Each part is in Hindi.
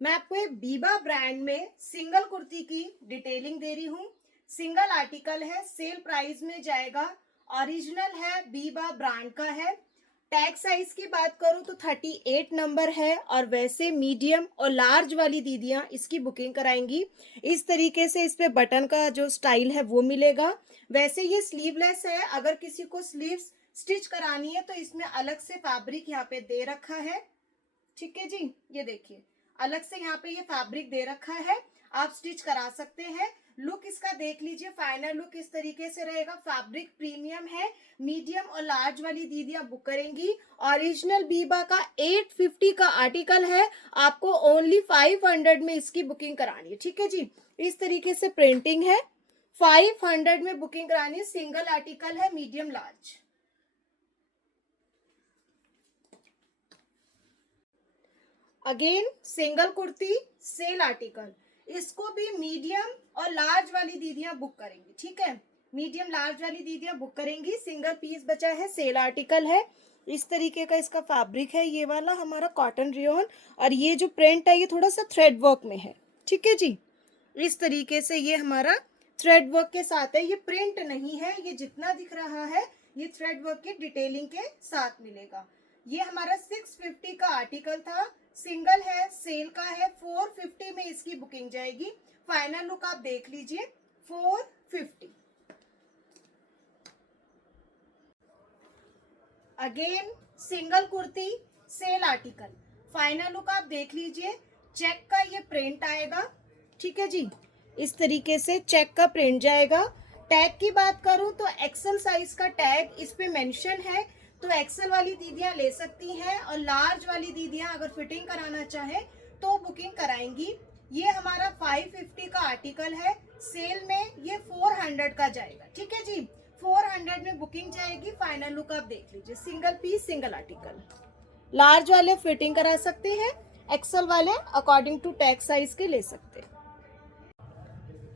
मैं आपको ये बीबा ब्रांड में सिंगल कुर्ती की डिटेलिंग दे रही हूँ। सिंगल आर्टिकल है, सेल प्राइस में जाएगा। ओरिजिनल है, बीबा ब्रांड का है। टैग साइज की बात करूं तो 38 नंबर है और वैसे मीडियम और लार्ज वाली दीदियां इसकी बुकिंग कराएंगी। इस तरीके से इस पे बटन का जो स्टाइल है वो मिलेगा। वैसे ये स्लीवलेस है, अगर किसी को स्लीव्स स्टिच करानी है तो इसमें अलग से फैब्रिक यहाँ पे दे रखा है। ठीक है जी, ये देखिए अलग से यहाँ पे ये फैब्रिक दे रखा है, आप स्टिच करा सकते हैं। लुक इसका देख लीजिए, फाइनल लुक इस तरीके से रहेगा। फैब्रिक प्रीमियम है, मीडियम और लार्ज वाली दीदियां बुक करेंगी। ओरिजिनल बीबा का 850 का आर्टिकल है, आपको ओनली 500 में इसकी बुकिंग करानी है। ठीक है जी, इस तरीके से प्रिंटिंग है, 500 में बुकिंग करानी है। सिंगल आर्टिकल है, medium large. Again single kurti, sale article, इसको भी मीडियम और लार्ज वाली दीदियां बुक करेंगी। ठीक है, मीडियम लार्ज वाली दीदियां बुक करेंगी। सिंगल पीस बचा है, सेल आर्टिकल है। इस तरीके का इसका फैब्रिक है, ये वाला हमारा कॉटन रियोन, और ये जो प्रिंट है ये थोड़ा सा थ्रेड वर्क में है। ठीक है जी, इस तरीके से ये हमारा थ्रेड वर्क के साथ है, ये प्रिंट नहीं है। ये जितना दिख रहा है ये थ्रेड वर्क की डिटेलिंग के साथ मिलेगा। ये हमारा 650 का आर्टिकल था, सिंगल है, सेल का है। 450 में इसकी बुकिंग जाएगी। फाइनल लुक आप देख लीजिए, 450। Again single kurti, sale article, final look आप देख लीजिए। चेक का ये प्रिंट आएगा। ठीक है जी, इस तरीके से चेक का प्रिंट जाएगा। टैग की बात करूं तो एक्सेल साइज का टैग इस पे मेंशन है, तो एक्सेल वाली दीदियां ले सकती हैं और लार्ज वाली दीदियां अगर फिटिंग कराना चाहे तो बुकिंग कराएंगी। ये हमारा 550 का आर्टिकल है, सेल में ये 400 का जाएगा। ठीक है जी, 400 में बुकिंग जाएगी। फाइनल लुक आप देख लीजिए, single piece, single article. Large वाले फिटिंग करा सकते हैं, एक्सेल वाले अकॉर्डिंग टू टैग साइज के ले सकते हैं।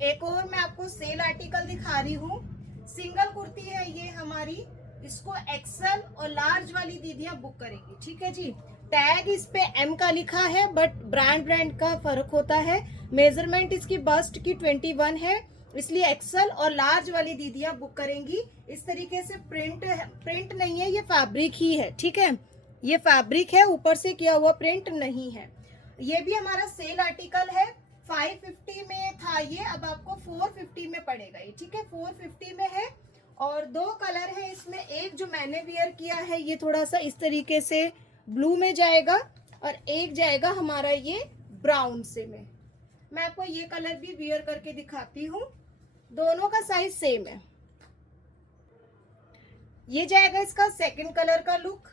एक और मैं आपको सेल आर्टिकल दिखा रही हूँ। सिंगल कुर्ती है ये हमारी, इसको एक्सेल और लार्ज वाली दीदियां बुक करेंगी। ठीक है जी, टैग इस पे एम का लिखा है, बट ब्रांड का फर्क होता है। मेजरमेंट इसकी बस्ट की 21 है, इसलिए एक्सेल और लार्ज वाली दीदियां बुक करेंगी। इस तरीके से प्रिंट नहीं है, ये फैब्रिक ही है। ठीक है, ये फैब्रिक है, ऊपर से किया हुआ प्रिंट नहीं है। ये भी हमारा सेल आर्टिकल है, 550 में था ये, अब आपको 450 में पड़ेगा ये। ठीक है, 450 में है और दो कलर है इसमें। एक जो मैंने वियर किया है ये थोड़ा सा इस तरीके से ब्लू में जाएगा और एक जाएगा हमारा ये ब्राउन से में। मैं आपको ये कलर भी वियर करके दिखाती हूँ, दोनों का साइज सेम है। ये जाएगा इसका सेकंड कलर का लुक।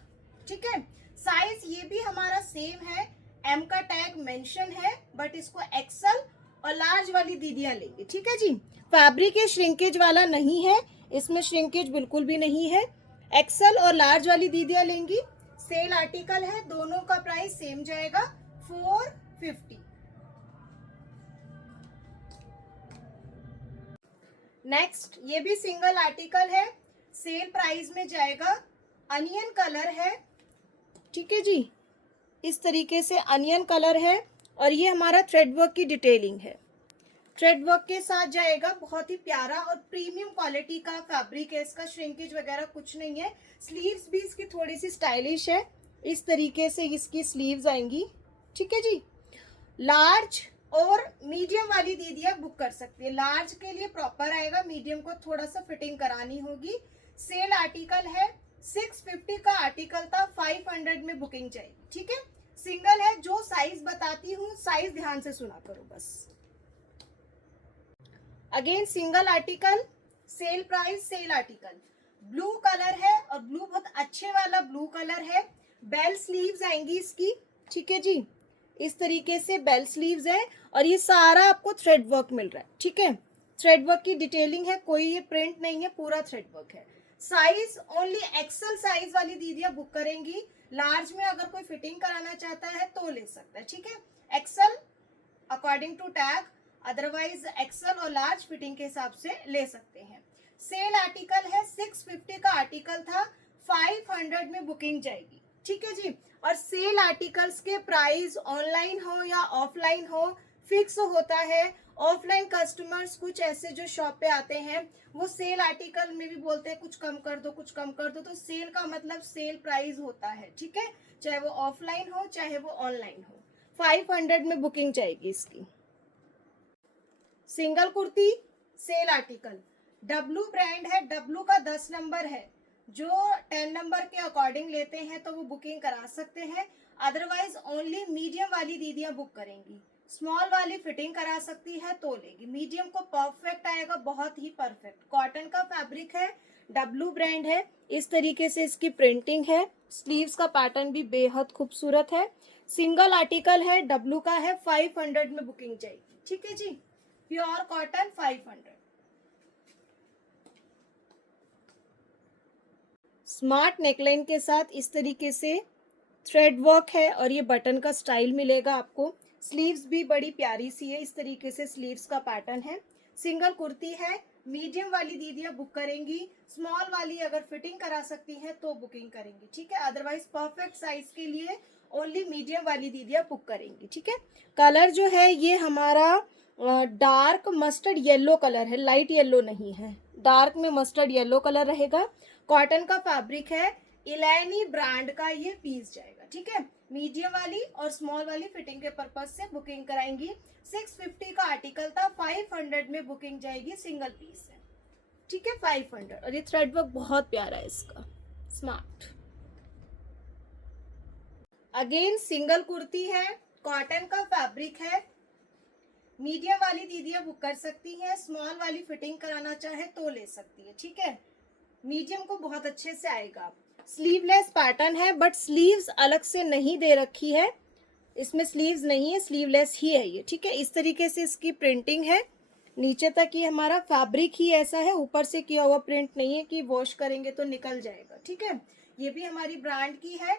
ठीक है, साइज ये भी हमारा सेम है, एम का टैग मेंशन है, बट इसको एक्सेल और लार्ज वाली दीदियां लेंगी। ठीक है जी, फैब्रिक ये श्रिंकेज वाला नहीं है, इसमें श्रिंकेज बिल्कुल भी नहीं है। एक्सेल और लार्ज वाली दीदियां लेंगी। सेल आर्टिकल है, दोनों का प्राइस सेम जाएगा, 450। नेक्स्ट ये भी सिंगल आर्टिकल है, सेल प्राइस में जाएगा। अनियन कलर है। ठीक है जी, इस तरीके से अनियन कलर है और ये हमारा थ्रेड वर्क की डिटेलिंग है। थ्रेड वर्क के साथ जाएगा, बहुत ही प्यारा और प्रीमियम क्वालिटी का फैब्रिक है इसका, श्रिंकेज वगैरह कुछ नहीं है। स्लीव्स भी इसकी थोड़ी सी स्टाइलिश है, इस तरीके से इसकी स्लीव्स आएंगी। ठीक है जी, लार्ज और मीडियम वाली दीदियां बुक कर सकती है। लार्ज के लिए प्रॉपर आएगा, मीडियम को थोड़ा सा फिटिंग करानी होगी। सेल आर्टिकल है, 650 का आर्टिकल था, 500 में बुकिंग चाहिए। ठीक है, सिंगल है। जो साइज बताती हूँ साइज ध्यान से सुना करो बस। Again single article, sale price, sale article. Blue colour है और ब्लू बहुत अच्छे वाला ब्लू कलर है। बेल स्लीव्स आएंगी इसकी। ठीक है जी, इस तरीके से बेल स्लीव्स है और ये सारा आपको थ्रेड वर्क मिल रहा है। ठीक है, थ्रेड वर्क की डिटेलिंग है, कोई ये प्रिंट नहीं है, पूरा थ्रेड वर्क है। साइज ओनली एक्सेल साइज वाली दीदियां बुक करेंगी। लार्ज में अगर कोई फिटिंग कराना चाहता है तो ले सकता है। ठीक है, XL according to tag, otherwise XL और लार्ज फिटिंग के हिसाब से ले सकते हैं। सेल आर्टिकल है, 650 का आर्टिकल था, 500 में बुकिंग जाएगी। ठीक है जी। और सेल आर्टिकल्स के प्राइस ऑनलाइन हो या ऑफलाइन हो फिक्स होता है। ऑफलाइन कस्टमर्स कुछ ऐसे जो शॉप पे आते हैं वो सेल आर्टिकल में भी बोलते हैं कुछ कम कर दो, कुछ कम कर दो, तो सेल का मतलब सेल प्राइस होता है, ठीक है, चाहे वो ऑफलाइन हो चाहे वो ऑनलाइन हो। 500 में बुकिंग जाएगी इसकी। Single kurti sale article, W brand है, डब्लू का 10 नंबर है, जो 10 नंबर के अकॉर्डिंग लेते हैं तो वो बुकिंग करा सकते हैं, अदरवाइज ओनली मीडियम वाली दीदियां बुक करेंगी। स्मॉल वाली फिटिंग करा सकती है तो लेगी, मीडियम को परफेक्ट आएगा, बहुत ही परफेक्ट। कॉटन का फैब्रिक है, डब्लू ब्रांड है, इस तरीके से इसकी प्रिंटिंग है, स्लीव्स का पैटर्न भी बेहद खूबसूरत है। सिंगल आर्टिकल है, डब्लू का है, 500 में बुकिंग जाएगी, ठीक है जी। Pure cotton 500। स्मार्ट नेकलाइन के साथ इस तरीके से थ्रेड वर्क है और ये बटन का स्टाइल मिलेगा आपको। स्लीव्स भी बड़ी प्यारी सी है, इस तरीके से स्लीव्स का पैटर्न है। सिंगल कुर्ती है, मीडियम वाली दीदियां बुक करेंगी, स्मॉल वाली अगर फिटिंग करा सकती हैं तो बुकिंग करेंगी, ठीक है, अदरवाइज परफेक्ट साइज के लिए ओनली मीडियम वाली दीदियां बुक करेंगी, ठीक है। कलर जो है ये हमारा डार्क मस्टर्ड येलो कलर है, लाइट येलो नहीं है, डार्क में मस्टर्ड येलो कलर रहेगा। कॉटन का फैब्रिक है, इलैनी ब्रांड का ये पीस जाएगा, ठीक है। मीडियम वाली और स्मॉल वाली फिटिंग के पर्पज से बुकिंग कराएंगी। 650 का आर्टिकल था, 500 में बुकिंग जाएगी, सिंगल पीस है, ठीक है, 500। और ये थ्रेड वर्क बहुत प्यारा है इसका, स्मार्ट। अगेन सिंगल कुर्ती है, कॉटन का फैब्रिक है, मीडियम वाली दीदियां बुक कर सकती हैं, स्मॉल वाली फिटिंग कराना चाहे तो ले सकती है, ठीक है। मीडियम को बहुत अच्छे से आएगा। स्लीवलेस पैटर्न है, बट स्लीव्स अलग से नहीं दे रखी है, इसमें स्लीव्स नहीं है, स्लीवलेस ही है ये, ठीक है। इस तरीके से इसकी प्रिंटिंग है, नीचे तक ये हमारा फैब्रिक ही ऐसा है, ऊपर से किया हुआ प्रिंट नहीं है कि वॉश करेंगे तो निकल जाएगा, ठीक है। ये भी हमारी ब्रांड की है।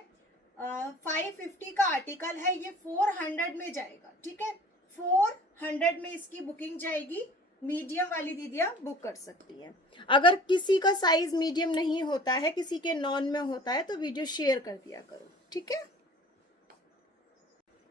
550 का आर्टिकल है, ये 400 में जाएगा, ठीक है, 400 में इसकी बुकिंग जाएगी। मीडियम वाली दीदियां बुक कर सकती हैं। अगर किसी का साइज मीडियम नहीं होता है, किसी के नॉन में होता है, तो वीडियो शेयर कर दिया करो, ठीक है।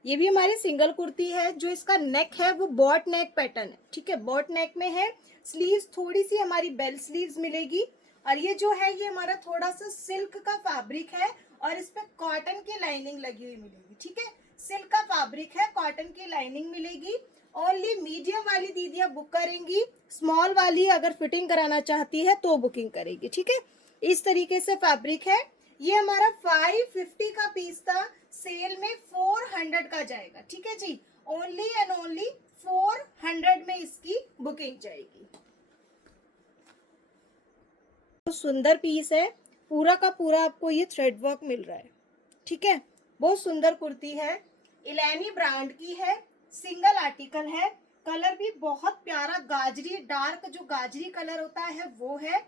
ये भी हमारी सिंगल कुर्ती है, जो इसका नेक है वो बॉट नेक पैटर्न है, ठीक है, बॉट नेक में है। स्लीव्स थोड़ी सी हमारी बेल स्लीव्स मिलेगी, और ये जो है ये हमारा थोड़ा सा सिल्क का फैब्रिक है, और इस पे कॉटन की लाइनिंग लगी हुई मिलेगी, ठीक है। सिल्क का फैब्रिक है, कॉटन की लाइनिंग मिलेगी। ओनली मीडियम वाली दीदियां बुक करेंगी, स्मॉल वाली अगर फिटिंग कराना चाहती है तो बुकिंग करेगी, ठीक है। इस तरीके से फैब्रिक है। ये हमारा 550 का पीस था, सेल में 400 का जाएगा, ठीक है जी। ओनली एंड ओनली 400 में इसकी बुकिंग जाएगी। तो सुंदर पीस है, पूरा का पूरा आपको ये थ्रेड वर्क मिल रहा है, ठीक है। बहुत सुंदर कुर्ती है, इलैनी ब्रांड की है, सिंगल आर्टिकल है, कलर भी बहुत प्यारा गाजरी, डार्क जो गाजरी कलर होता है वो है।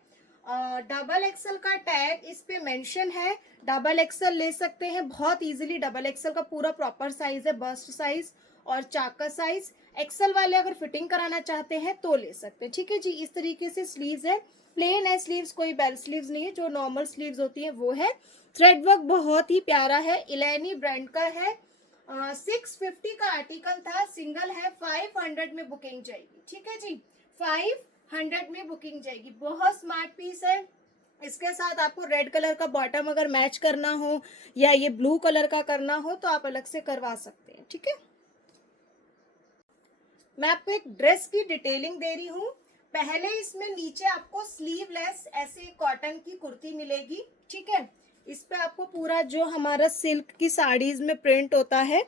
डबल एक्सल का टैग इस पे मेंशन है, डबल एक्सल ले सकते हैं बहुत इजीली। डबल एक्सल का पूरा प्रॉपर साइज है, बस्ट साइज और चाक का साइज। एक्सल वाले अगर फिटिंग कराना चाहते हैं तो ले सकते हैं, ठीक है जी। इस तरीके से स्लीव्स है, प्लेन है स्लीव्स, कोई बेल स्लीव्स नहीं है, जो नॉर्मल स्लीव्स होती है वो है। थ्रेड वर्क बहुत ही प्यारा है, इलैनी ब्रांड का है। 650 का आर्टिकल था, सिंगल है, 500 में बुकिंग जाएगी, ठीक है जी, 500 में बुकिंग जाएगी। बहुत स्मार्ट पीस है। इसके साथ आपको रेड कलर का बॉटम अगर मैच करना हो या ये ब्लू कलर का करना हो तो आप अलग से करवा सकते हैं, ठीक है। मैं आपको एक ड्रेस की डिटेलिंग दे रही हूँ। पहले इसमें नीचे आपको स्लीवलेस ऐसे कॉटन की कुर्ती मिलेगी, ठीक है। इस पे आपको पूरा जो हमारा सिल्क की साड़ीज में प्रिंट होता है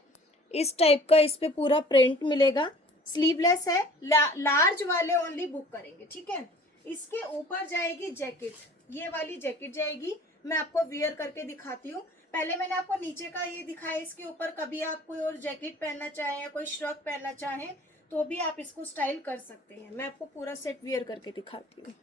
इस टाइप का इस पे पूरा प्रिंट मिलेगा। स्लीवलेस है, लार्ज वाले ओनली बुक करेंगे, ठीक है। इसके ऊपर जाएगी जैकेट, ये वाली जैकेट जाएगी, मैं आपको वियर करके दिखाती हूँ। पहले मैंने आपको नीचे का ये दिखाया, इसके ऊपर कभी आप कोई और जैकेट पहनना चाहें या कोई श्रग पहनना चाहें तो भी आप इसको स्टाइल कर सकते हैं। मैं आपको पूरा सेट वियर करके दिखाती हूँ।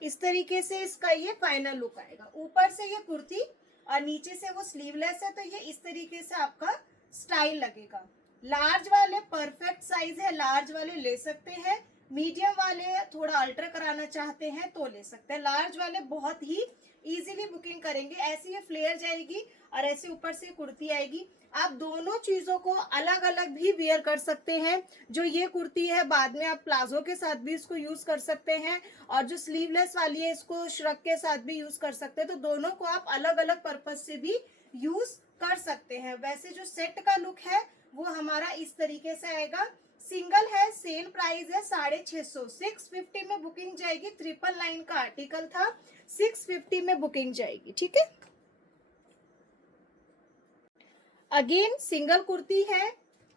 इस तरीके से इसका ये फाइनल लुक आएगा। ऊपर से ये कुर्ती और नीचे से वो स्लीवलेस है, तो ये इस तरीके से आपका स्टाइल लगेगा। लार्ज वाले परफेक्ट साइज है, लार्ज वाले ले सकते हैं। मीडियम वाले थोड़ा अल्टर कराना चाहते हैं तो ले सकते हैं। लार्ज वाले बहुत ही इजीली बुकिंग करेंगे। ऐसे ये फ्लेयर जाएगी और ऐसे ऊपर से कुर्ती आएगी। आप दोनों चीजों को अलग अलग भी वेयर कर सकते हैं। जो ये कुर्ती है बाद में आप प्लाजो के साथ भी इसको यूज कर सकते हैं, और जो स्लीवलेस वाली है इसको श्रग के साथ भी यूज कर सकते हैं। तो दोनों को आप अलग अलग पर्पज से भी यूज कर सकते हैं। वैसे जो सेट का लुक है वो हमारा इस तरीके से आएगा। सिंगल है, सेल प्राइस है 650, 650 में बुकिंग जाएगी। 999 का आर्टिकल था, 650 में बुकिंग जाएगी। ठीक है, अगेन सिंगल कुर्ती है।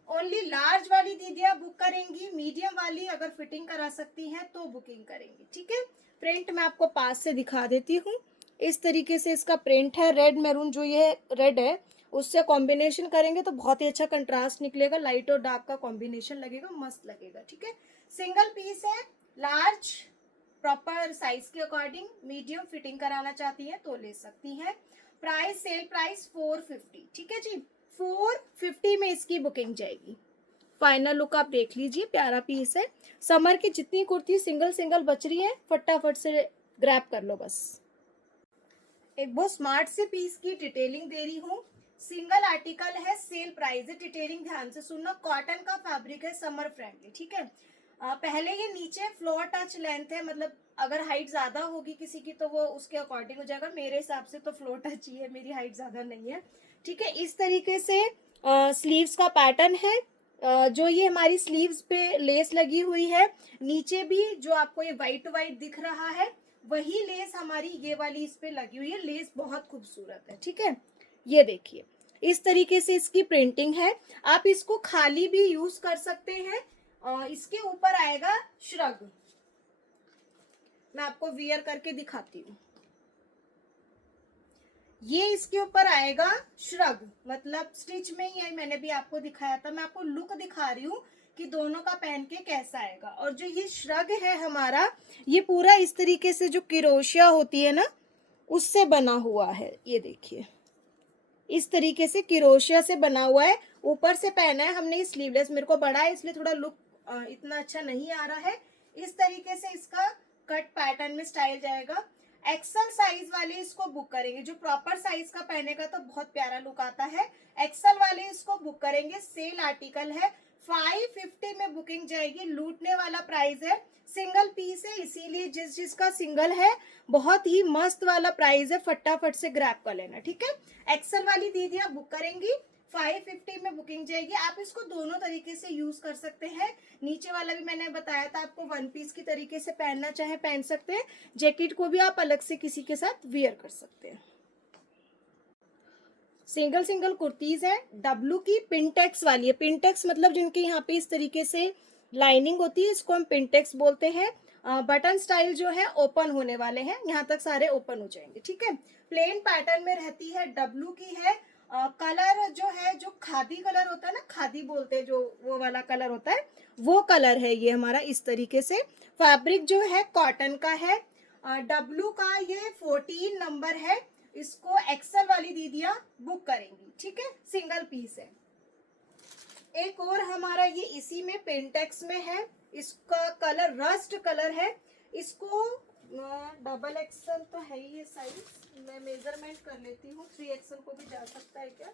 ओनली लार्ज वाली दीदियां बुक करेंगी, मीडियम वाली अगर फिटिंग करा सकती हैं तो बुकिंग करेंगी। ठीक है, प्रिंट मैं आपको पास से दिखा देती हूँ। इस तरीके से इसका प्रिंट है, रेड मैरून, जो ये रेड है उससे कॉम्बिनेशन करेंगे तो बहुत ही अच्छा कंट्रास्ट निकलेगा, लाइट और डार्क का कॉम्बिनेशन लगेगा, मस्त लगेगा। ठीक है, सिंगल पीस है, लार्ज प्रॉपर साइज के अकॉर्डिंग, मीडियम फिटिंग कराना चाहती है तो ले सकती हैं। Price sale price 450। ठीक है जी, 450 में इसकी बुकिंग जाएगी। फाइनल लुक आप देख लीजिए, प्यारा पीस है। समर की जितनी कुर्ती सिंगल सिंगल बच रही है फटाफट से ग्रैब कर लो बस। एक बहुत स्मार्ट से पीस की डिटेलिंग दे रही हूँ। सिंगल आर्टिकल है, सेल प्राइस है। डिटेलिंग ध्यान से सुनना, कॉटन का फैब्रिक है, समर फ्रेंडली। ठीक है, पहले ये नीचे फ्लोर टच लेंथ है, मतलब अगर हाइट ज्यादा होगी किसी की तो वो उसके अकॉर्डिंग हो जाएगा। मेरे हिसाब से तो फ्लोर टच ही है, मेरी हाइट ज्यादा नहीं है। ठीक है, इस तरीके से स्लीव्स का पैटर्न है। जो ये हमारी स्लीव्स पे लेस लगी हुई है, नीचे भी जो आपको ये व्हाइट व्हाइट दिख रहा है वही लेस हमारी ये वाली इस पे लगी हुई है। लेस बहुत खूबसूरत है। ठीक है, ये देखिए इस तरीके से इसकी प्रिंटिंग है। आप इसको खाली भी यूज कर सकते हैं। इसके ऊपर आएगा श्रग, मैं आपको वियर करके दिखाती हूँ। ये इसके ऊपर आएगा श्रग, मतलब स्टिच में ही है, मैंने भी आपको दिखाया था। मैं आपको लुक दिखा रही हूँ कि दोनों का पहन के कैसा आएगा। और जो ये श्रग है हमारा, ये पूरा इस तरीके से जो किरोशिया होती है ना उससे बना हुआ है। ये देखिए इस तरीके से किरोशिया से बना हुआ है। ऊपर से पहना है हमने स्लीवलेस, मेरे को बड़ा है इसलिए थोड़ा लुक इतना अच्छा नहीं आ रहा है। इस तरीके से इसका कट पैटर्न में स्टाइल जाएगा। एक्सल साइज वाले इसको बुक करेंगे, जो प्रॉपर साइज का पहनेगा तो बहुत प्यारा लुक आता है। एक्सल वाले इसको बुक करेंगे, सेल आर्टिकल है, 550 में बुकिंग जाएगी। लूटने वाला प्राइस है, सिंगल पीस है इसीलिए जिस जिसका सिंगल है बहुत ही मस्त वाला प्राइस है, फटाफट से ग्रैब कर लेना। ठीक है, एक्सल वाली दीदियां बुक करेंगी, 550 में बुकिंग जाएगी। आप इसको दोनों तरीके से यूज कर सकते हैं। नीचे वाला भी मैंने बताया था आपको, वन पीस की तरीके से पहनना चाहे पहन सकते हैं। जैकेट को भी आप अलग से किसी के साथ वियर कर सकते हैं। सिंगल सिंगल कुर्तीज है, डब्लू की पिंटेक्स वाली है। पिंटेक्स मतलब जिनके यहाँ पे इस तरीके से लाइनिंग होती है, इसको हम पिंटेक्स बोलते हैं। बटन स्टाइल जो है ओपन होने वाले हैं, यहाँ तक सारे ओपन हो जाएंगे। ठीक है, प्लेन पैटर्न में रहती है, डब्लू की है। कलर जो है, जो खादी कलर होता है ना, खादी बोलते हैं, जो वो वाला कलर होता है वो कलर है ये हमारा। इस तरीके से फैब्रिक जो है कॉटन का है। डब्लू का ये 14 नंबर है। इसको एक्सल वाली दीदियां बुक करेंगी। ठीक है, सिंगल पीस है। एक और हमारा ये इसी में पेंटेक्स में है, इसका कलर रस्ट कलर है। इसको डबल एक्सल तो है ही ये साइज, मैं मेजरमेंट कर लेती हूँ, 3 एक्सल को भी जा सकता है क्या।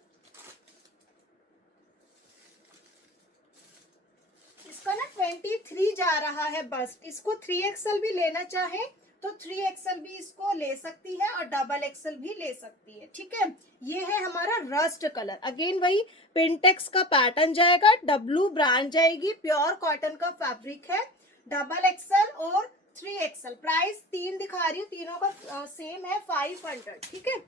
इसका ना 23 जा रहा है बस। इसको 3 एक्सल भी लेना चाहे तो 3 एक्सल भी इसको ले सकती है और डबल एक्सल भी ले सकती है। ठीक है, ये है हमारा रस्ट कलर। अगेन वही पिंटेक्स का पैटर्न जाएगा, डब्लू ब्रांड जाएगी, प्योर कॉटन का फैब्रिक है। डबल एक्सल और 3 एक्सल, प्राइस 3 दिखा रही हूँ, तीनों का सेम है 500। ठीक है,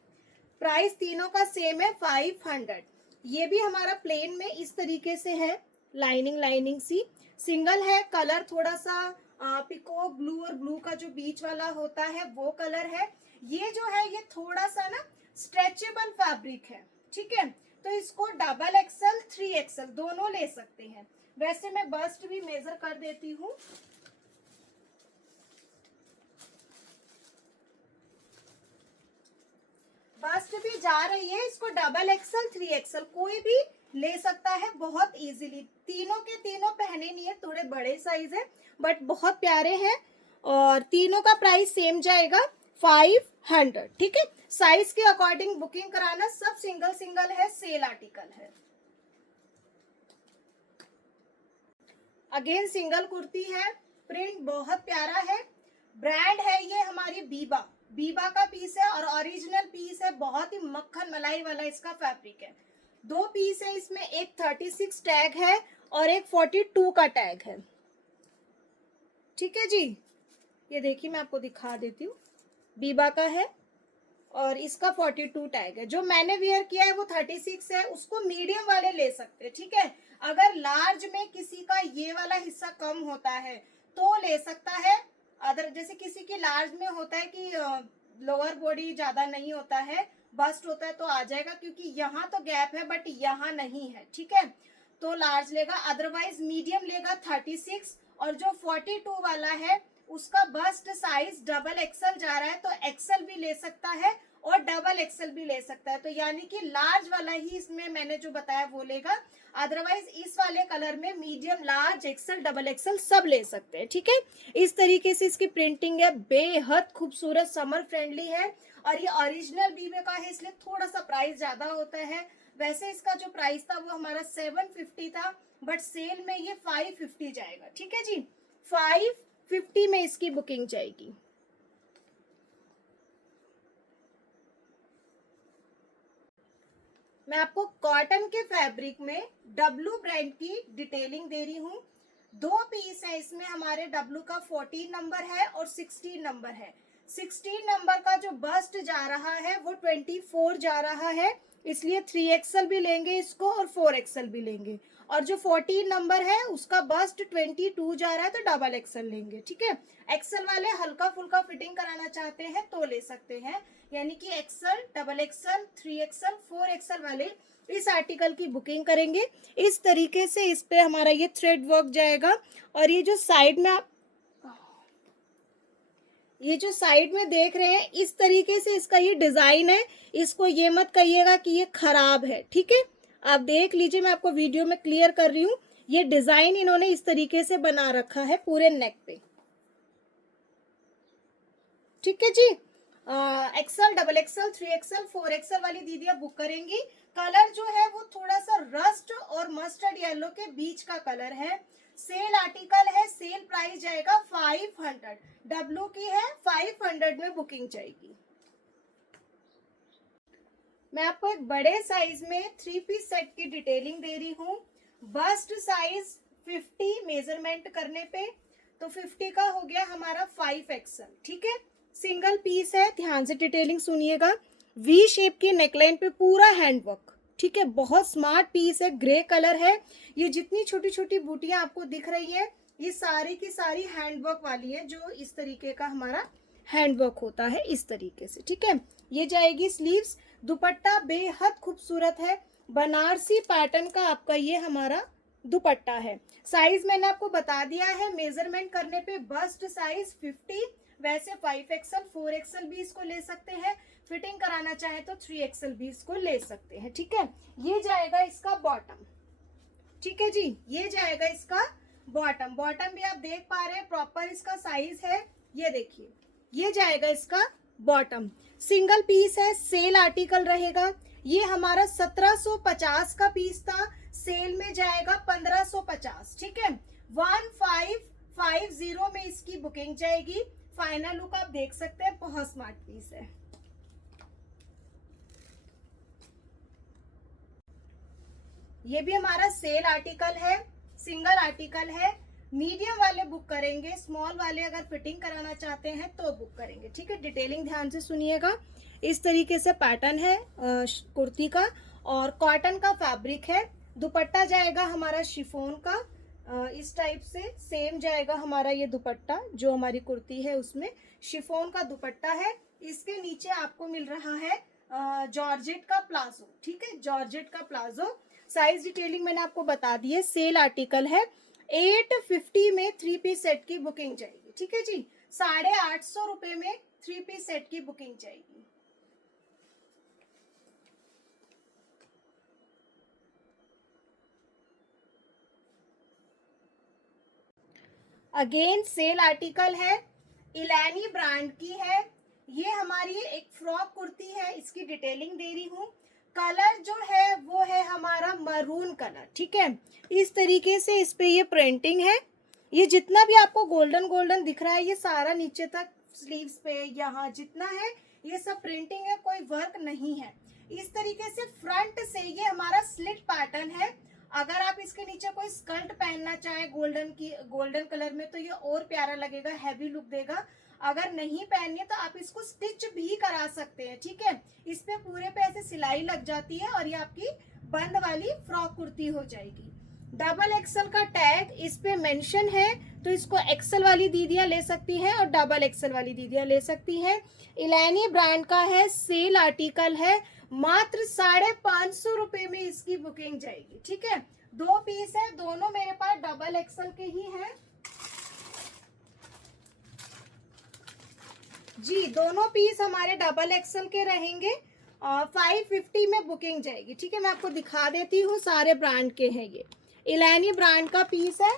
प्राइस तीनों का सेम है 500। ये भी हमारा प्लेन में इस तरीके से है, लाइनिंग लाइनिंग सी। सिंगल है, कलर थोड़ा सा पिकोक ब्लू और ब्लू का जो बीच वाला होता है वो कलर है। ये जो है ये थोड़ा सा ना स्ट्रेचेबल फैब्रिक है। ठीक है, तो इसको डबल एक्सल 3 एक्सल दोनों ले सकते हैं। वैसे मैं बस्ट भी मेजर कर देती हूँ। बस्ट भी जा रही है, इसको डबल एक्सल 3 एक्सल कोई भी ले सकता है बहुत इजीली। तीनों के तीनों पहने नहीं है, थोड़े बड़े साइज है बट बहुत प्यारे हैं। और तीनों का प्राइस सेम जाएगा, 5 100, ठीक है। साइज के अकॉर्डिंग बुकिंग कराना, सब सिंगल सिंगल है, सेल आर्टिकल है। अगेन सिंगल कुर्ती है, प्रिंट बहुत प्यारा है, ब्रांड है ये हमारी बीबा, बीबा का पीस है और ओरिजिनल पीस है, बहुत ही मक्खन मलाई वाला इसका फैब्रिक है। 2 पीस है इसमें, एक 36 टैग है और एक 42 का टैग है, ठीक है जी। ये देखिए मैं आपको दिखा देती हूँ, बीबा का है और इसका 42 टैग है। जो मैंने वेयर किया है वो 36 है, उसको मीडियम वाले ले सकते हैं, ठीक है। अगर लार्ज में किसी का ये वाला हिस्सा कम होता है तो ले सकता है, अदर जैसे किसी की लार्ज में होता है कि लोअर बॉडी ज्यादा नहीं होता है, बस्ट होता है तो आ जाएगा, क्योंकि यहाँ तो गैप है बट यहाँ नहीं है, ठीक है, तो लार्ज लेगा। अदरवाइज मीडियम लेगा 36, और जो 42 वाला है उसका बस्ट साइज डबल एक्सल जा रहा है तो एक्सल भी ले सकता है और डबल एक्सल भी ले सकता है, तो यानी कि लार्ज वाला ही इसमें मैंने जो बताया वो लेगा। अदरवाइज इस वाले कलर में medium, large, XL, double XL सब ले सकते हैं, ठीक है। इस तरीके से इसकी प्रिंटिंग है, बेहद खूबसूरत, समर फ्रेंडली है, और ये ओरिजिनल बीबे का है इसलिए थोड़ा सा प्राइस ज्यादा होता है। वैसे इसका जो प्राइस था वो हमारा 750 था, बट सेल में ये 550 जाएगा, ठीक है जी। 550 में इसकी बुकिंग जाएगी। मैं आपको कॉटन के फैब्रिक में डब्लू ब्रांड की डिटेलिंग दे रही हूँ। 2 पीस है इसमें हमारे, डब्लू का 14 नंबर है और 16 नंबर है। 16 नंबर का जो बस्ट जा रहा है वो 24 जा रहा है, इसलिए 3XL भी लेंगे इसको और 4XL भी लेंगे, और जो 14 नंबर है उसका बस्ट 22 जा रहा है तो डबल एक्सल लेंगे, ठीक है। एक्सल वाले हल्का फुल्का फिटिंग कराना चाहते हैं तो ले सकते हैं, यानी कि axle, double XL, 3XL, 4XL वाले इस आर्टिकल की बुकिंग करेंगे। इस तरीके से इस पे हमारा ये थ्रेड वर्क जाएगा, और ये जो साइड में आप ये जो साइड में देख रहे हैं इस तरीके से इसका ये डिजाइन है, इसको ये मत कहिएगा कि ये खराब है, ठीक है। आप देख लीजिए, मैं आपको वीडियो में क्लियर कर रही हूँ, ये डिजाइन इन्होंने इस तरीके से बना रखा है पूरे नेक पे, ठीक है जी। Axle, double XL, 3XL, 4XL वाली दीदियां बुक करेंगी। कलर जो है वो थोड़ा सा रस्ट और मस्टर्ड येलो के बीच का कलर है। सेल आर्टिकल है, सेल प्राइस जाएगा 500, डब्लू की है, 500 में बुकिंग जाएगी। मैं आपको एक बड़े साइज में 3 पीस सेट की डिटेलिंग दे रही हूँ। बस्ट साइज 50 मेजरमेंट करने पे, तो 50 का हो गया हमारा 5XL, ठीक है। सिंगल पीस है, ध्यान से डिटेलिंग सुनिएगा। वी शेप की नेकलाइन पे पूरा हैंडवर्क, ठीक है, बहुत स्मार्ट पीस है, ग्रे कलर है। ये जितनी छोटी छोटी बूटियां आपको दिख रही है ये सारी की सारी हैंडवर्क वाली है, जो इस तरीके का हमारा हैंडवर्क होता है इस तरीके से, ठीक है। ये जाएगी स्लीव्स। दुपट्टा बेहद खूबसूरत है, बनारसी पैटर्न का आपका ये हमारा दुपट्टा है। साइज मैंने आपको बता दिया है, मेजरमेंट करने पे बस्ट साइज 50, वैसे 5XL, 4XL भी इसको ले सकते हैं, फिटिंग कराना चाहे तो 3XL भी इसको ले सकते हैं, ठीक है। ये जाएगा इसका बॉटम, ठीक है जी, ये जाएगा इसका बॉटम। बॉटम भी आप देख पा रहे हैं, प्रॉपर इसका साइज है, ये देखिए, ये जाएगा इसका बॉटम। सिंगल पीस है, सेल आर्टिकल रहेगा। ये हमारा 1750 का पीस था, सेल में जाएगा 1550, ठीक है। 1550 में इसकी बुकिंग जाएगी। फाइनल लुक आप देख सकते हैं, बहुत स्मार्ट पीस है। ये भी हमारा सेल आर्टिकल है, सिंगल आर्टिकल है। मीडियम वाले बुक करेंगे, स्मॉल वाले अगर फिटिंग कराना चाहते हैं तो बुक करेंगे, ठीक है। डिटेलिंग ध्यान से सुनिएगा। इस तरीके से पैटर्न है कुर्ती का, और कॉटन का फैब्रिक है। दुपट्टा जाएगा हमारा शिफॉन का, इस टाइप से सेम जाएगा हमारा ये दुपट्टा, जो हमारी कुर्ती है उसमें शिफॉन का दुपट्टा है। इसके नीचे आपको मिल रहा है जॉर्जेट का प्लाजो, ठीक है, जॉर्जेट का प्लाजो। साइज डिटेलिंग मैंने आपको बता दी है, सेल आर्टिकल है। 850 में 3 पीस सेट की बुकिंग जाएगी, ठीक है जी। 850 रुपए में 3 पीस सेट की बुकिंग जाएगी। अगेन सेल आर्टिकल है, इलानी ब्रांड की है। ये हमारी एक फ्रॉक कुर्ती है, इसकी डिटेलिंग दे रही हूँ। कलर जो है वो है हमारा मरून कलर, ठीक है। इस तरीके से इस पे ये प्रिंटिंग है। ये जितना भी आपको गोल्डन गोल्डन दिख रहा है ये सारा नीचे तक स्लीव्स पे यहाँ जितना है ये सब प्रिंटिंग है, कोई वर्क नहीं है। इस तरीके से फ्रंट से ये हमारा स्लिट पैटर्न है। अगर आप इसके नीचे कोई स्कर्ट पहनना चाहे गोल्डन कलर में तो ये और प्यारा लगेगा, हैवी लुक देगा। अगर नहीं पहननी है तो आप इसको स्टिच भी करा सकते हैं, ठीक है। इस पे पूरे पे ऐसे सिलाई लग जाती है और ये आपकी बंद वाली फ्रॉक कुर्ती हो जाएगी। डबल एक्सल का टैग इस पे मेंशन है, तो इसको एक्सल वाली दीदियां ले सकती हैं और डबल एक्सल वाली दीदियां ले सकती हैं। इलानी ब्रांड का है, सेल आर्टिकल है, मात्र 550 रुपए में इसकी बुकिंग जाएगी, ठीक है। 2 पीस है, दोनों मेरे पास डबल एक्सल के ही हैं जी, दोनों पीस हमारे डबल एक्सल के रहेंगे। 550 में बुकिंग जाएगी, ठीक है। मैं आपको दिखा देती हूँ, सारे ब्रांड के हैं ये। इलानी ब्रांड का पीस है,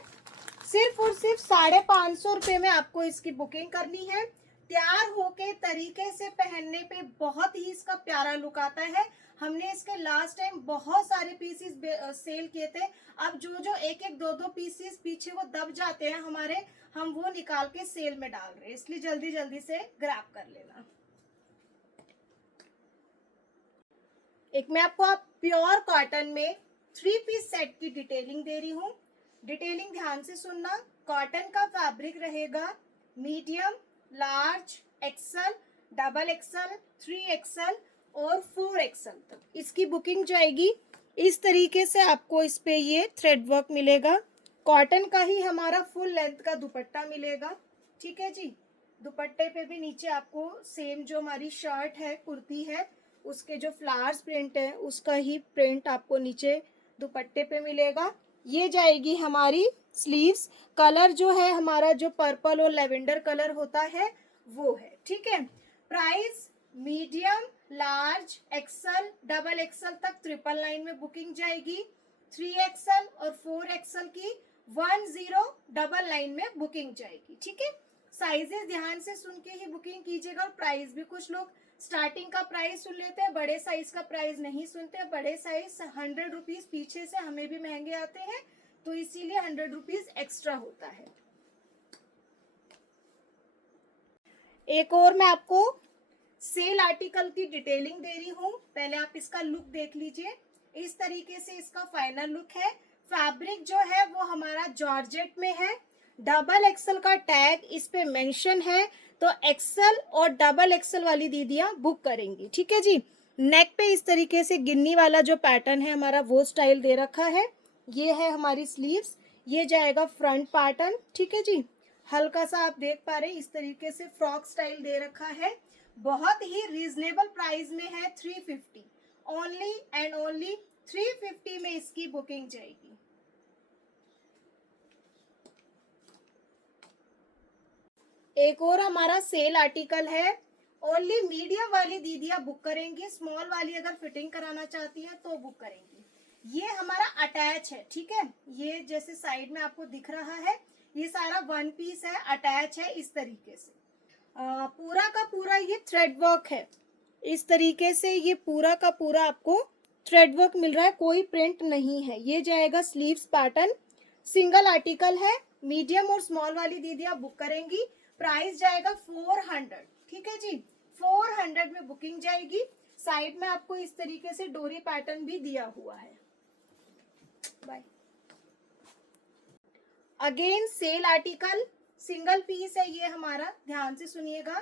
सिर्फ और सिर्फ 550 रुपए में आपको इसकी बुकिंग करनी है। तैयार होके तरीके से पहनने पे बहुत ही इसका प्यारा लुक आता है। हमने इसके लास्ट टाइम बहुत सारे पीसेस सेल किए थे। अब जो जो एक एक दो पीसेस पीछे वो दब जाते हैं हमारे, हम वो निकाल के सेल में डाल रहे हैं, इसलिए जल्दी जल्दी से ग्रैब कर लेना। एक मैं आपको प्योर कॉटन में 3 पीस सेट की डिटेलिंग दे रही हूँ। डिटेलिंग ध्यान से सुनना। कॉटन का फैब्रिक रहेगा medium, large, XL, double XL, 3XL और 4XL तक इसकी बुकिंग जाएगी। इस तरीके से आपको इस पे ये थ्रेड वर्क मिलेगा। कॉटन का ही हमारा फुल लेंथ का दुपट्टा मिलेगा, ठीक है जी। दुपट्टे पे भी नीचे आपको सेम जो हमारी शर्ट है, कुर्ती है, उसके जो फ्लावर्स प्रिंट है उसका ही प्रिंट आपको नीचे दुपट्टे पे मिलेगा। ये जाएगी हमारी स्लीव्स। कलर जो है हमारा जो पर्पल और लेवेंडर कलर होता है वो है, ठीक है। Price medium, large, XL, double XL तक 999 में बुकिंग जाएगी। 3XL और 4XL की 1099 में बुकिंग जाएगी, ठीक है। साइजेस ध्यान से सुन के ही बुकिंग कीजिएगा। और प्राइस भी कुछ लोग स्टार्टिंग का प्राइस सुन लेते हैं, बड़े साइज का प्राइस नहीं सुनते। बड़े साइज 100 रुपीज पीछे से हमें भी महंगे आते हैं, तो इसीलिए 100 रुपीज एक्स्ट्रा होता है। एक और मैं आपको सेल आर्टिकल की डिटेलिंग दे रही हूँ। पहले आप इसका लुक देख लीजिए। इस तरीके से इसका फाइनल लुक है। फैब्रिक जो है वो हमारा जॉर्जेट में है। डबल एक्सल का टैग इस पे मेंशन है, तो एक्सल और डबल एक्सल वाली दीदियां बुक करेंगी, ठीक है जी। नेक पे इस तरीके से गिन्नी वाला जो पैटर्न है हमारा वो स्टाइल दे रखा है। ये है हमारी स्लीव्स, ये जाएगा फ्रंट पैटर्न, ठीक है जी। हल्का सा आप देख पा रहे हैं इस तरीके से फ्रॉक स्टाइल दे रखा है। बहुत ही रीजनेबल प्राइस में है, 350 ओनली एंड ओनली 350 में इसकी बुकिंग जाएगी। एक और हमारा सेल आर्टिकल है। ओनली मीडियम वाली दीदियां बुक करेंगी, स्मॉल वाली अगर फिटिंग कराना चाहती है तो बुक करेंगी। ये हमारा अटैच है, ठीक है। ये जैसे साइड में आपको दिख रहा है, ये सारा 1 पीस है, अटैच है इस तरीके से। पूरा का पूरा ये थ्रेड वर्क है। इस तरीके से ये पूरा का पूरा आपको थ्रेड वर्क मिल रहा है, कोई प्रिंट नहीं है। ये जाएगा स्लीव्स पैटर्न। सिंगल आर्टिकल है, मीडियम और स्मॉल वाली दीदियां बुक करेंगी। प्राइस जाएगा 400, ठीक है जी। 400 में बुकिंग जाएगी। साइड में आपको इस तरीके से डोरी पैटर्न भी दिया हुआ है। Bye. Again sale article, single piece है ये हमारा, ध्यान से सुनिएगा।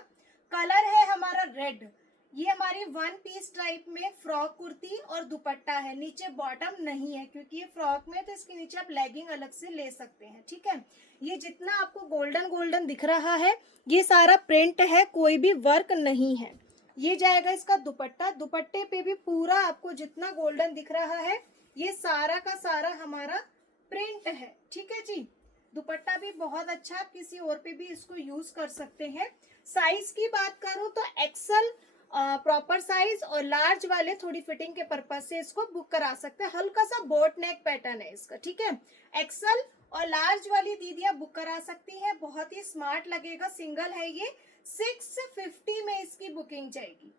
कलर है हमारा रेड। ये हमारी 1 पीस टाइप में फ्रॉक कुर्ती और दुपट्टा है, नीचे बॉटम नहीं है क्योंकि ये फ्रॉक में, तो इसके नीचे आप लेगिंग अलग से ले सकते हैं, ठीक है। ये जितना आपको गोल्डन गोल्डन दिख रहा है ये सारा प्रिंट है, कोई भी वर्क नहीं है। ये जाएगा इसका दुपट्टा। दुपट्टे पे भी पूरा आपको जितना गोल्डन दिख रहा है ये सारा का सारा हमारा प्रिंट है, ठीक है जी। दुपट्टा भी बहुत अच्छा, आप किसी और पे भी इसको यूज कर सकते हैं। साइज की बात करूं तो एक्सल प्रॉपर साइज और लार्ज वाले थोड़ी फिटिंग के पर्पज से इसको बुक करा सकते हैं। हल्का सा बोट नेक पैटर्न है इसका, ठीक है। एक्सल और लार्ज वाली दीदियां बुक करा सकती हैं, बहुत ही स्मार्ट लगेगा। सिंगल है ये, 650 में इसकी बुकिंग जाएगी।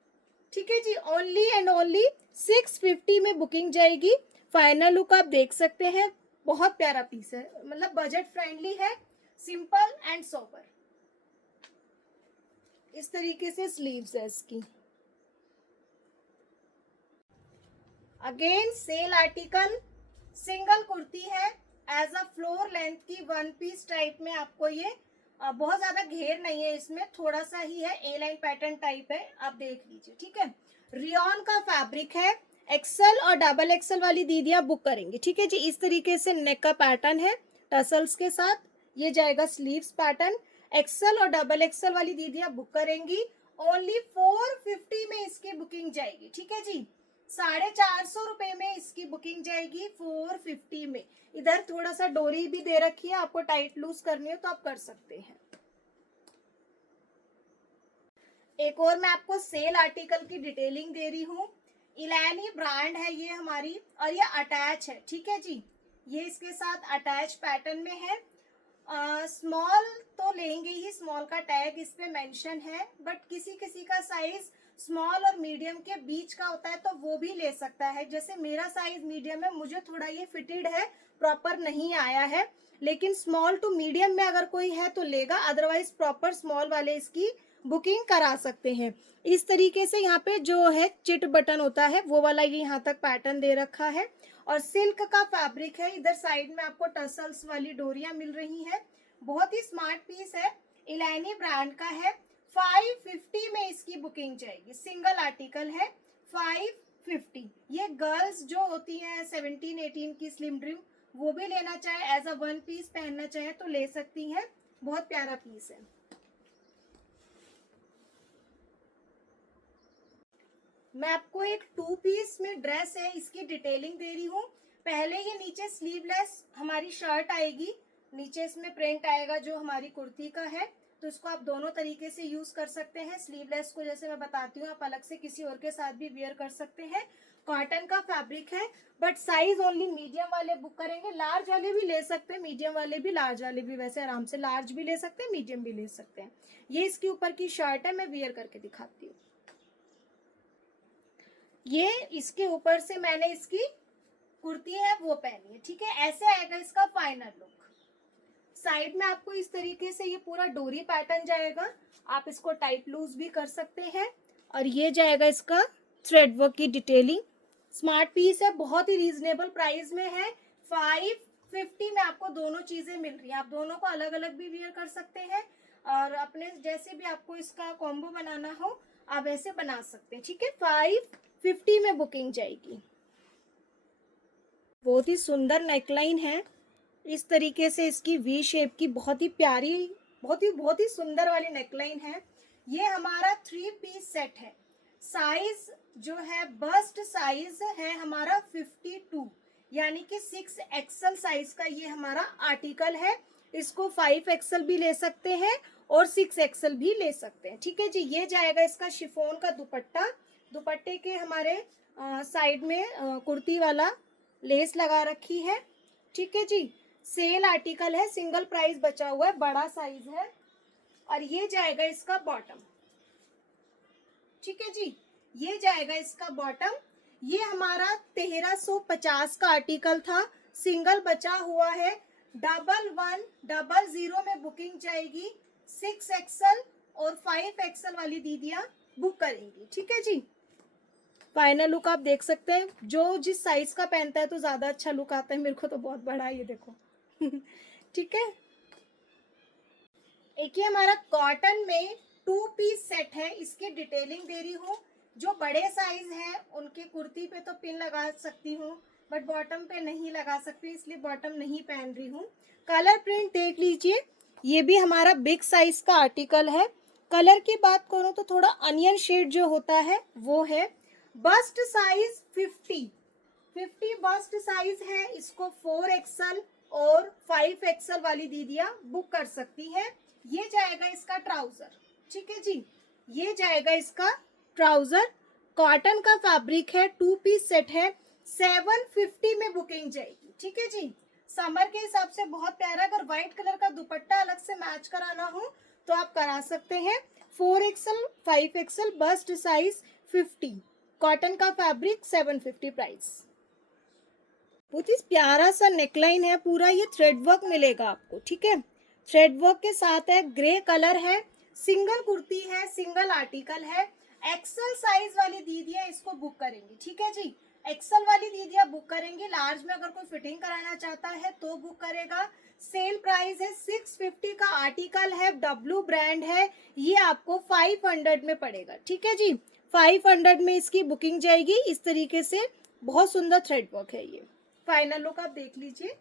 ठीक है जी, ओनली एंड ओनली 650 में बुकिंग जाएगी। फाइनल लुक आप देख सकते हैं, बहुत प्यारा पीस है, मतलब बजट फ्रेंडली है, सिंपल एंड सोबर। इस तरीके से स्लीव्स है इसकी। Again sale article, single kurti है, एज अ फ्लोर लेंथ की वन पीस टाइप में आपको ये बहुत ज्यादा घेर नहीं है, इसमें थोड़ा सा ही है, ए लाइन पैटर्न टाइप है, आप देख लीजिए। ठीक है, रियॉन का फैब्रिक है, एक्सल और डबल एक्सल वाली दीदियां बुक करेंगी। ठीक है जी, इस तरीके से नेक का पैटर्न है टसल्स के साथ, ये जाएगा स्लीव्स पैटर्न। एक्सल और डबल एक्सल वाली दीदियां बुक करेंगी, ओनली 450 में इसकी बुकिंग जाएगी। ठीक है जी, 450 रुपए में इसकी बुकिंग जाएगी 450 में। इधर थोड़ा सा डोरी भी दे रखी है, आपको टाइट लूज करनी हो तो आप कर सकते हैं। एक और मैं आपको सेल आर्टिकल की डिटेलिंग दे रही हूँ। इलैनी ब्रांड है ये हमारी, और ये अटैच है। ठीक है जी, ये इसके साथ अटैच पैटर्न में है। स्मॉल तो लेंगे ही, स्मॉल का टैग इस पे मेंशन है, बट किसी किसी का साइज स्मॉल और मीडियम के बीच का होता है तो वो भी ले सकता है। जैसे मेरा साइज मीडियम है, मुझे थोड़ा ये फिटेड है, प्रॉपर नहीं आया है, लेकिन स्मॉल टू मीडियम में अगर कोई है तो लेगा, अदरवाइज प्रॉपर स्मॉल वाले इसकी बुकिंग करा सकते हैं। इस तरीके से यहाँ पे जो है चिट बटन होता है वो वाला ये यहाँ तक पैटर्न दे रखा है, और सिल्क का फैब्रिक है। इधर साइड में आपको टसल्स वाली डोरियां मिल रही हैं, बहुत ही स्मार्ट पीस है, इलैनी ब्रांड का है। 550 में इसकी बुकिंग जाएगी, सिंगल आर्टिकल है, 550। ये गर्ल्स जो होती हैं 17-18 की स्लिम ड्रीम, वो भी लेना चाहे, एज अ वन पीस पहनना चाहे तो ले सकती हैं, बहुत प्यारा पीस है। मैं आपको एक 2 पीस में ड्रेस है, इसकी डिटेलिंग दे रही हूँ। पहले ये नीचे स्लीवलेस हमारी शर्ट आएगी, नीचे इसमें प्रिंट आएगा जो हमारी कुर्ती का है, तो इसको आप दोनों तरीके से यूज कर सकते हैं। स्लीवलेस को जैसे मैं बताती हूँ, आप अलग से किसी और के साथ भी वेयर कर सकते हैं। कॉटन का फैब्रिक है, बट साइज ओनली मीडियम वाले बुक करेंगे, लार्ज वाले भी ले सकते हैं, मीडियम वाले भी, लार्ज वाले भी, वैसे आराम से लार्ज भी ले सकते हैं, मीडियम भी ले सकते हैं। ये इसके ऊपर की शर्ट है, मैं वेयर करके दिखाती हूँ। ये इसके ऊपर से मैंने इसकी कुर्ती है वो पहनी है। ठीक है, ऐसे आएगा इसका फाइनल लुक। साइड में आपको इस तरीके से ये पूरा डोरी पैटर्न जाएगा, आप इसको टाइट लूज भी कर सकते हैं, और ये जाएगा इसका थ्रेड वर्क की डिटेलिंग। स्मार्ट पीस है, बहुत ही रीजनेबल प्राइस में है, 550 में आपको दोनों चीजें मिल रही हैं। आप दोनों को अलग अलग भी वेयर कर सकते हैं, और अपने जैसे भी आपको इसका कॉम्बो बनाना हो आप ऐसे बना सकते हैं। ठीक है, 550 में बुकिंग जाएगी। बहुत ही सुंदर नेकलाइन है, इस तरीके से इसकी वी शेप की बहुत ही प्यारी, बहुत ही सुंदर वाली नेकलाइन है। ये हमारा 3 पीस सेट है। साइज जो है, बस्ट साइज है हमारा 52, यानी कि 6 एक्सल साइज का ये हमारा आर्टिकल है। इसको 5 एक्सल भी ले सकते हैं और 6 एक्सल भी ले सकते हैं। ठीक है जी, ये जाएगा इसका शिफॉन का दुपट्टा। दुपट्टे के हमारे साइड में कुर्ती वाला लेस लगा रखी है। ठीक है जी, सेल आर्टिकल है, सिंगल प्राइस बचा हुआ है, बड़ा साइज है, और ये जाएगा इसका बॉटम। ठीक है जी, ये जाएगा इसका बॉटम। ये हमारा 1350 का आर्टिकल था, सिंगल बचा हुआ है, 1100 में बुकिंग जाएगी। 6 एक्सल और 5 एक्सल वाली दीदियां बुक करेंगी। ठीक है जी, फाइनल लुक आप देख सकते हैं, जो जिस साइज का पहनता है तो ज्यादा अच्छा लुक आता है। मेरे को तो बहुत बड़ा है, ये देखो। ठीक है, एक ही हमारा कॉटन में 2 पीस सेट है, इसकी डिटेलिंग दे रही हूँ। जो बड़े साइज है उनके कुर्ती पे तो पिन लगा सकती हूँ, बट बॉटम पे नहीं लगा सकती, इसलिए बॉटम नहीं पहन रही हूँ। कलर प्रिंट देख लीजिए, ये भी हमारा बिग साइज का आर्टिकल है। कलर की बात करूँ तो थोड़ा अनियन शेड जो होता है वो है। बस्ट साइज 50 बस्ट साइज है, इसको 4 एक्सल और 5 एक्सल वाली दीदियां बुक कर सकती हैं। ये जाएगा इसका ट्राउजर। ठीक है जी, ये जाएगा इसका ट्राउजर, कॉटन का फैब्रिक है, 2 पीस सेट है, 750 में बुकिंग जाएगी। ठीक है जी, समर के हिसाब से बहुत प्यारा। अगर व्हाइट कलर का दुपट्टा अलग से मैच कराना हो तो आप करा सकते हैं। 4XL 5XL bust size 50, cotton का फैब्रिक 750 प्राइस। बहुत ही प्यारा सा नेकलाइन है, पूरा ये थ्रेड वर्क मिलेगा आपको, ठीक है। थ्रेड वर्क के साथ है, ग्रे कलर है, सिंगल कुर्ती है, सिंगल आर्टिकल है। एक्सेल साइज वाली दीदियां इसको बुक करेंगी, ठीक है जी। एक्सेल वाली दीदियां बुक करेंगी, लार्ज में अगर कोई फिटिंग कराना चाहता है तो बुक करेगा। सेल प्राइस है 650 का आर्टिकल है, डब्लू ब्रांड है, ये आपको 500 में पड़ेगा, ठीक है जी। 500 में इसकी बुकिंग जाएगी। इस तरीके से बहुत सुंदर थ्रेड वर्क है ये। फाइनल लुक आप देख लीजिए।